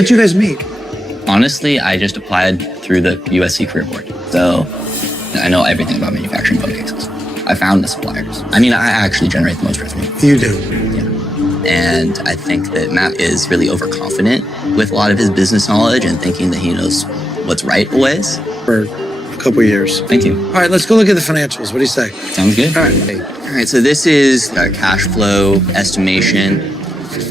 How'd you guys meet? Honestly, I just applied through the USC Career Board. So I know everything about manufacturing phone cases. I found the suppliers. I mean, I actually generate the most revenue. You do? Yeah. And I think that Matt is really overconfident with a lot of his business knowledge and thinking that he knows what's right always. For a couple of years. Thank you. All right, let's go look at the financials. What do you say? Sounds good. All right. All right, so this is our cash flow estimation.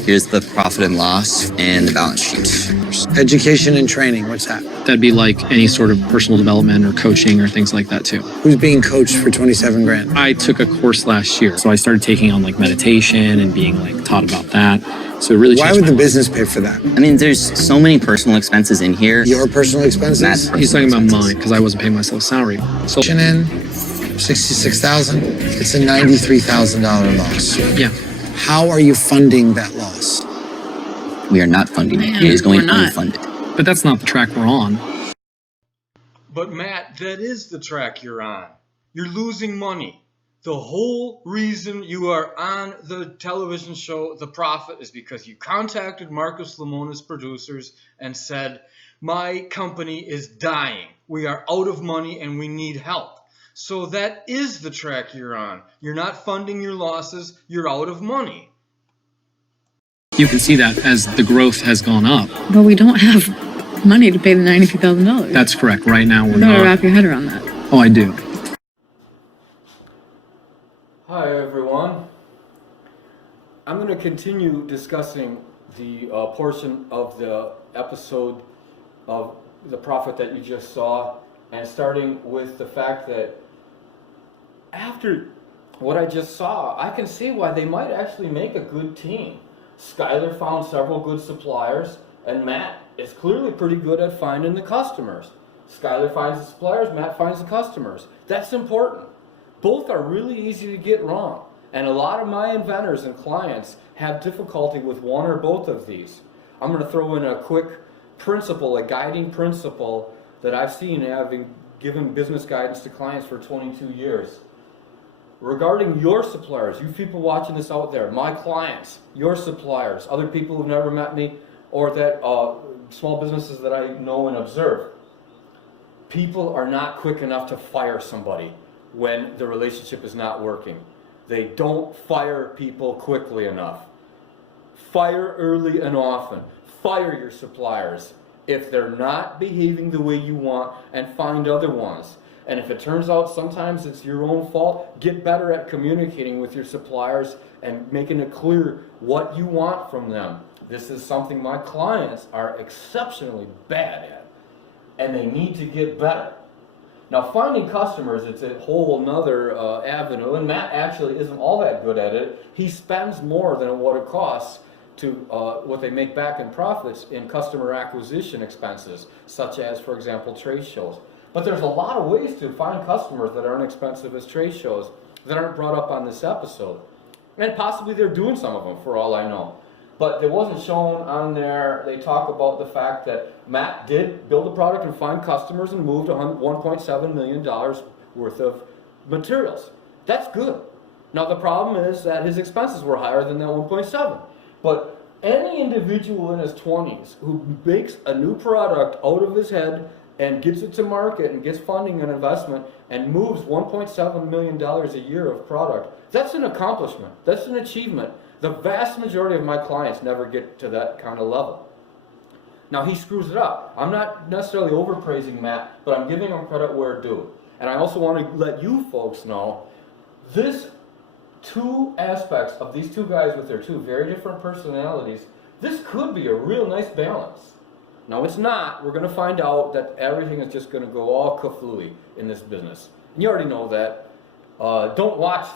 Here's the profit and loss and the balance sheet. Education and training, what's that? That'd be like any sort of personal development or coaching or things like that too. Who's being coached for 27 grand? I took a course last year, so I started taking on like meditation and being like taught about that. So it really Why changed would my the life. business pay for that? I mean, there's so many personal expenses in here. Your personal expenses? Matt's He's personal talking about expenses. mine because I wasn't paying myself salary. So In 66,000, it's a $93,000 loss. yeah, How are you funding that loss? We are not funding it. It is going unfunded. but that's not the track we're on. But Matt, that is the track you're on. You're losing money. The whole reason you are on the television show, The Profit, is because you contacted Marcus Lemona's producers and said, my company is dying. We are out of money and we need help. So that is the track you're on. You're not funding your losses. You're out of money. You can see that as the growth has gone up. But we don't have money to pay the $93,000. That's correct. Right now we're You gotta not. wrap your head around that. Oh, I do. Hi everyone. I'm going to continue discussing the portion of the episode of The Profit that you just saw, and starting with the fact that after what I just saw, I can see why they might actually make a good team. Skylar found several good suppliers, and Matt is clearly pretty good at finding the customers. Skylar finds the suppliers, Matt finds the customers. That's important. Both are really easy to get wrong, and a lot of my inventors and clients have difficulty with one or both of these. I'm going to throw in a quick principle, a guiding principle that I've seen having given business guidance to clients for 22 years. Regarding your suppliers, you people watching this out there, my clients, your suppliers, other people who've never met me, or that small businesses that I know and observe, people are not quick enough to fire somebody when the relationship is not working. They don't fire people quickly enough. Fire early and often. Fire your suppliers if they're not behaving the way you want, and find other ones. And if it turns out sometimes it's your own fault, get better at communicating with your suppliers and making it clear what you want from them. This is something my clients are exceptionally bad at, and they need to get better. Now, finding customers, it's a whole nother avenue, and Matt actually isn't all that good at it. He spends more than what it costs to what they make back in profits in customer acquisition expenses, such as, for example, trade shows. But there's a lot of ways to find customers that aren't expensive as trade shows that aren't brought up on this episode. And possibly they're doing some of them, for all I know. But it wasn't shown on there. They talk about the fact that Matt did build a product and find customers and moved $1.7 million worth of materials. That's good. Now the problem is that his expenses were higher than that 1.7. But any individual in his 20s who makes a new product out of his head and gets it to market and gets funding and investment and moves $1.7 million a year of product, that's an accomplishment. That's an achievement. The vast majority of my clients never get to that kind of level. Now he screws it up. I'm not necessarily overpraising Matt, but I'm giving him credit where due. And I also want to let you folks know, this two aspects of these two guys with their two very different personalities, this could be a real nice balance. Now it's not. We're going to find out that everything is just going to go all kafooey in this business. And you already know that. Don't watch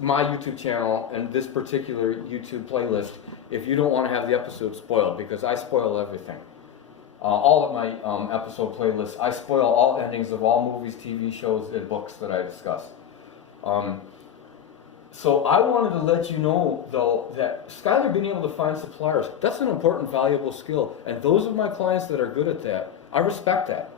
my YouTube channel and this particular YouTube playlist if you don't want to have the episode spoiled, because I spoil everything. All of my episode playlists, I spoil all endings of all movies, TV shows, and books that I discuss. So I wanted to let you know, though, that Skylar being able to find suppliers, that's an important, valuable skill. And those of my clients that are good at that, I respect that.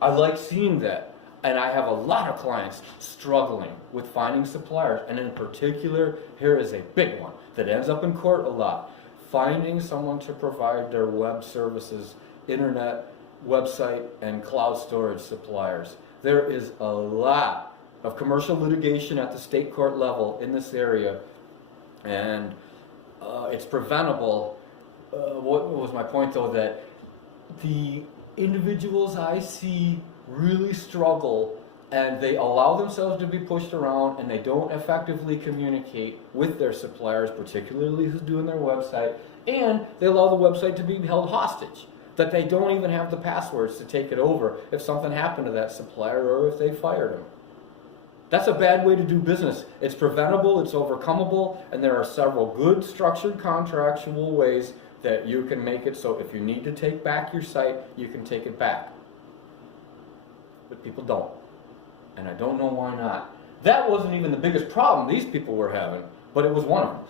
I like seeing that. And I have a lot of clients struggling with finding suppliers. And in particular, here is a big one that ends up in court a lot. finding someone to provide their web services, internet, website, and cloud storage suppliers. There is a lot of commercial litigation at the state court level in this area, and it's preventable. What was my point though? That the individuals I see really struggle, and they allow themselves to be pushed around, and they don't effectively communicate with their suppliers, particularly who's doing their website, and they allow the website to be held hostage, that they don't even have the passwords to take it over if something happened to that supplier or if they fired them. That's a bad way to do business. It's preventable, it's overcomable, and there are several good structured contractual ways that you can make it so if you need to take back your site, you can take it back. But people don't. And I don't know why not. That wasn't even the biggest problem these people were having, but it was one of them.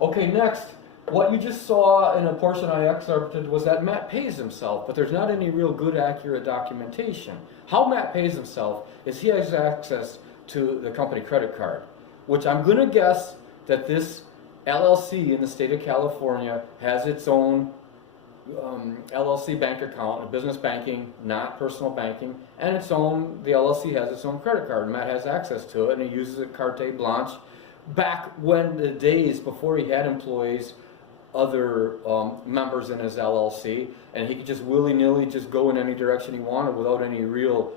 Okay, next, what you just saw in a portion I excerpted was that Matt pays himself, but there's not any real good, accurate documentation. How Matt pays himself is he has access to the company credit card, which I'm going to guess that this LLC in the state of California has its own LLC bank account, a business banking, not personal banking, and the LLC has its own credit card. Matt has access to it, and he uses it carte blanche. Back when the days before he had employees, other members in his LLC, and he could just willy-nilly just go in any direction he wanted without any real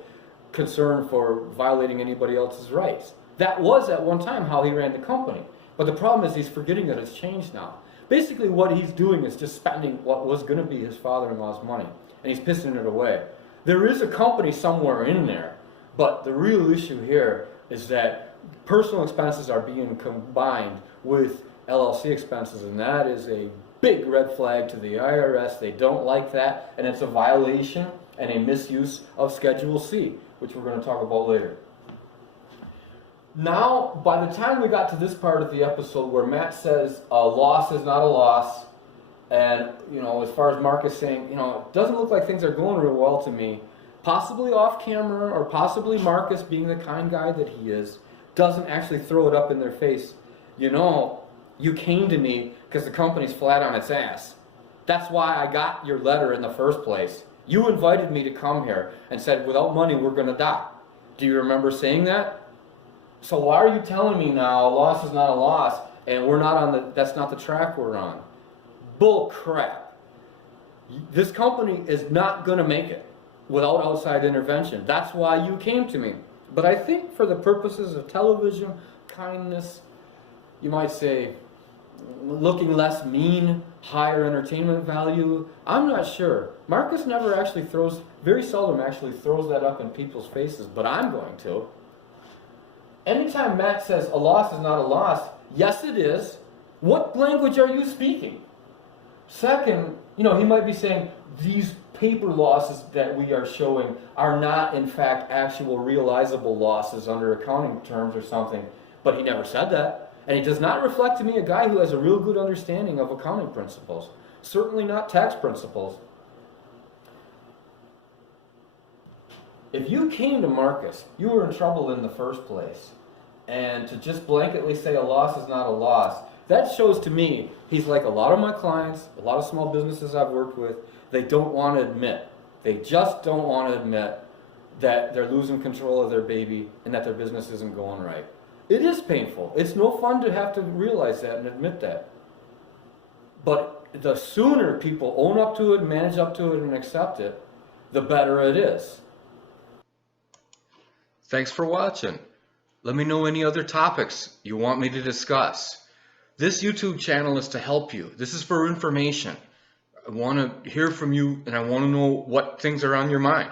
concern for violating anybody else's rights. That was at one time how he ran the company. But the problem is he's forgetting that it's changed now. Basically what he's doing is just spending what was going to be his father-in-law's money, and he's pissing it away. There is a company somewhere in there, but the real issue here is that personal expenses are being combined with LLC expenses, and that is a big red flag to the IRS. They don't like that, and it's a violation and a misuse of Schedule C, which we're going to talk about later. Now, by the time we got to this part of the episode where Matt says a loss is not a loss, and as far as Mark is saying, it doesn't look like things are going real well to me, possibly off camera, or possibly Marcus, being the kind guy that he is, doesn't actually throw it up in their face. You came to me because the company's flat on its ass. That's why I got your letter in the first place. You invited me to come here and said, without money, we're going to die. Do you remember saying that? So why are you telling me now a loss is not a loss, and that's not the track we're on? Bull crap. This company is not going to make it without outside intervention. That's why you came to me. But I think for the purposes of television, kindness, you might say, looking less mean, higher entertainment value, I'm not sure. Marcus very seldom actually throws that up in people's faces, but I'm going to. Anytime Matt says a loss is not a loss, yes it is. What language are you speaking? Second, he might be saying these paper losses that we are showing are not in fact actual realizable losses under accounting terms or something, but he never said that. And he does not reflect to me a guy who has a real good understanding of accounting principles, certainly not tax principles. If you came to Marcus, you were in trouble in the first place. And to just blanketly say a loss is not a loss, that shows to me he's like a lot of my clients, a lot of small businesses I've worked with, they don't want to admit. They just don't want to admit that they're losing control of their baby and that their business isn't going right. It is painful. It's no fun to have to realize that and admit that. But the sooner people own up to it, manage up to it, and accept it, the better it is. Thanks for watching. Let me know any other topics you want me to discuss. This YouTube channel is to help you. This is for information. I want to hear from you, and I want to know what things are on your mind.